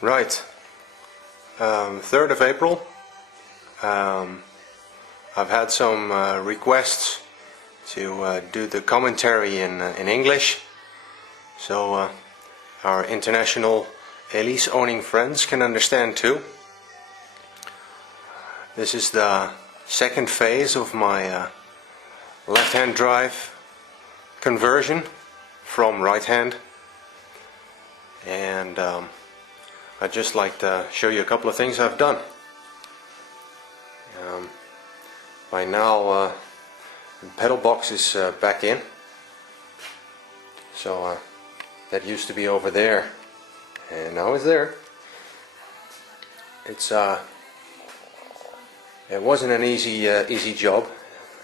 Right, 3rd of April. I've had some requests to do the commentary in English, so our international Elise owning friends can understand too. This is the second phase of my left-hand drive conversion from right-hand, and I'd just like to show you a couple of things I've done. By now the pedal box is back in, so that used to be over there and now it's there. It wasn't an easy job.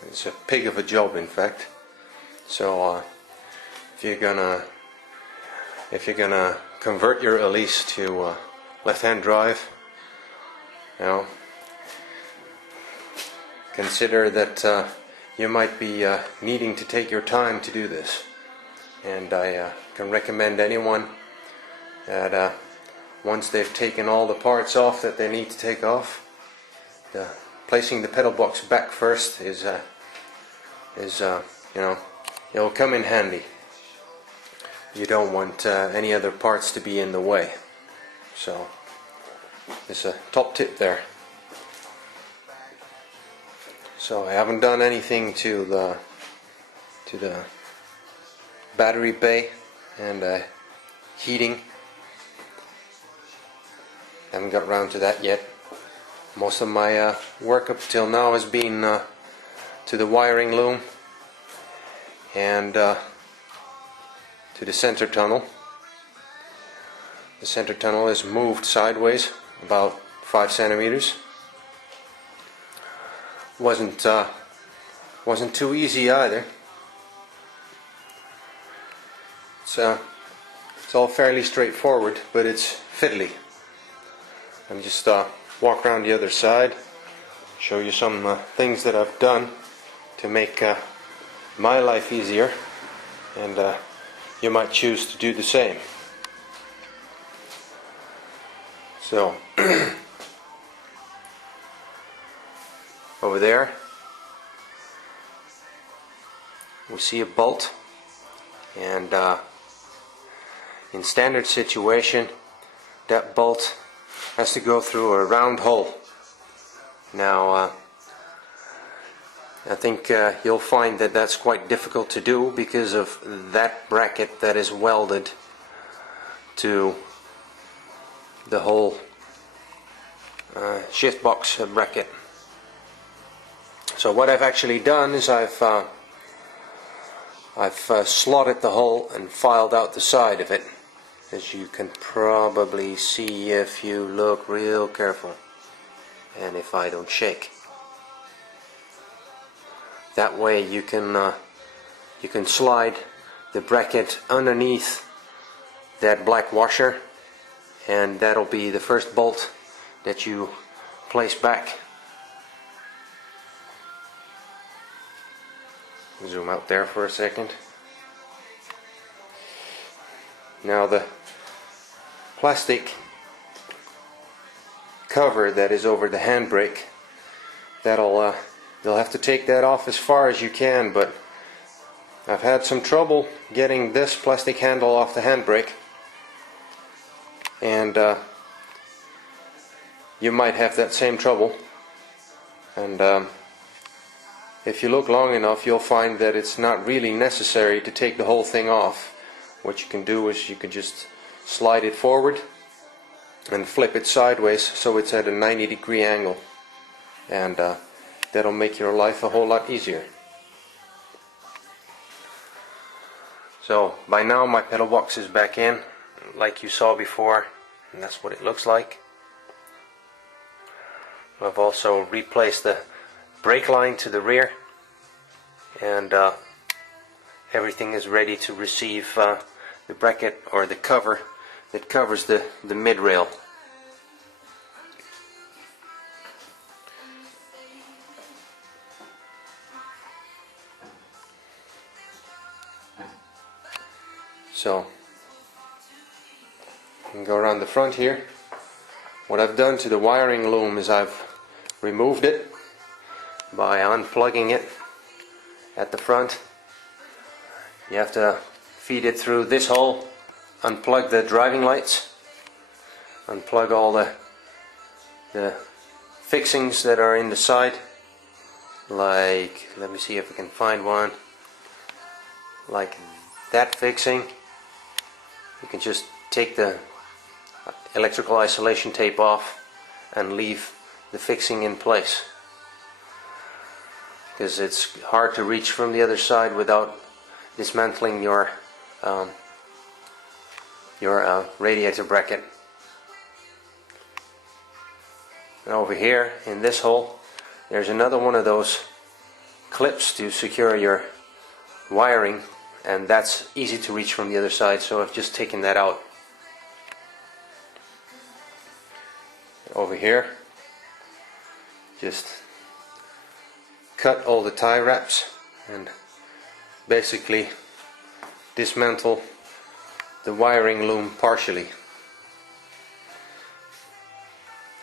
It's a pig of a job, in fact. So if you're gonna convert your Elise to left-hand drive, you know, consider that you might be needing to take your time to do this, and I can recommend anyone that once they've taken all the parts off that they need to take off, placing the pedal box back first is you know, it'll come in handy. You don't want any other parts to be in the way. So there's a top tip there. So I haven't done anything to the battery bay and heating. Haven't got around to that yet. Most of my work up till now has been to the wiring loom and to the center tunnel. The center tunnel is moved sideways about 5 centimeters. Wasn't too easy either. It's all fairly straightforward, but it's fiddly. I'm just walk around the other side, show you some things that I've done to make my life easier, and you might choose to do the same. So over there we see a bolt, and in standard situation that bolt has to go through a round hole. Now I think you'll find that that's quite difficult to do because of that bracket that is welded to the whole shift box bracket. So what I've actually done is I've slotted the hole and filed out the side of it, as you can probably see if you look real careful and if I don't shake. That way you can slide the bracket underneath that black washer, and that'll be the first bolt that you place back. Zoom out there for a second. Now the plastic cover that is over the handbrake, you'll have to take that off as far as you can, but I've had some trouble getting this plastic handle off the handbrake, and you might have that same trouble. And if you look long enough, you'll find that it's not really necessary to take the whole thing off. What you can do is you can just slide it forward and flip it sideways so it's at a 90-degree angle, and that'll make your life a whole lot easier. So by now my pedal box is back in, like you saw before, and that's what it looks like. I've also replaced the brake line to the rear, and everything is ready to receive the bracket or the cover that covers the mid rail. So you can go around the front here. what I've done to the wiring loom is I've removed it by unplugging it at the front. You have to feed it through this hole, unplug the driving lights, unplug all the fixings that are in the side, like, let me see if I can find one, like that fixing. You can just take the electrical isolation tape off and leave the fixing in place, because it's hard to reach from the other side without dismantling your radiator bracket. And over here in this hole there's another one of those clips to secure your wiring, and that's easy to reach from the other side, so I've just taken that out. Over here, just cut all the tie wraps and basically dismantle the wiring loom partially.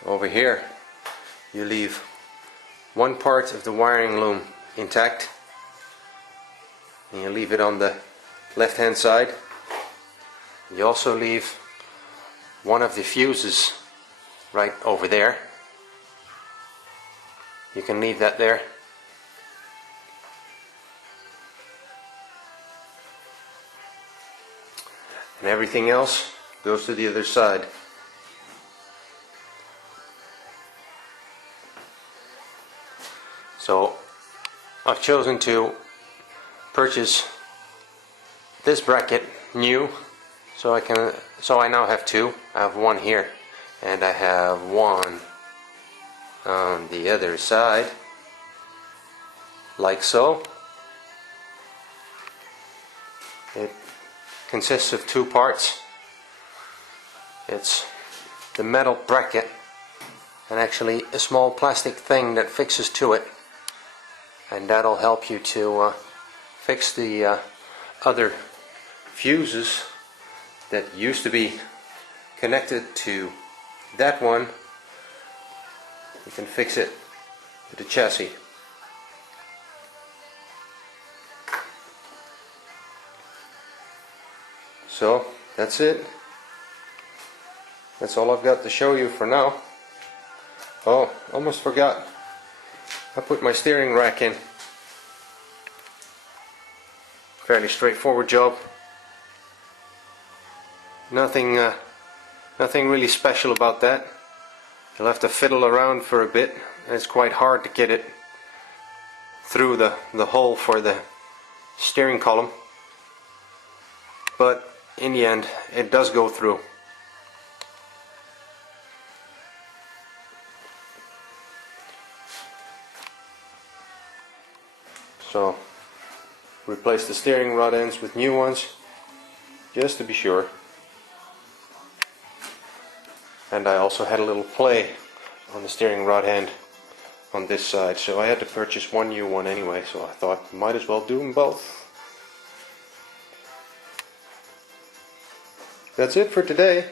Over here you leave one part of the wiring loom intact, and you leave it on the left hand side. You also leave one of the fuses right over there. You can leave that there. And everything else goes to the other side. So I've chosen to purchase this bracket new, so I now have two. I have one here and I have one on the other side, like so. It consists of two parts. It's the metal bracket and actually a small plastic thing that fixes to it, and that'll help you to fix the other fuses that used to be connected to that one. You can fix it with the chassis. So that's it. That's all I've got to show you for now. Oh, almost forgot. I put my steering rack in. Fairly straightforward job. Nothing really special about that. You'll have to fiddle around for a bit. It's quite hard to get it through the hole for the steering column, but in the end it does go through. So replace the steering rod ends with new ones just to be sure. And I also had a little play on the steering rod end on this side, so I had to purchase one new one anyway, so I thought might as well do them both. That's it for today.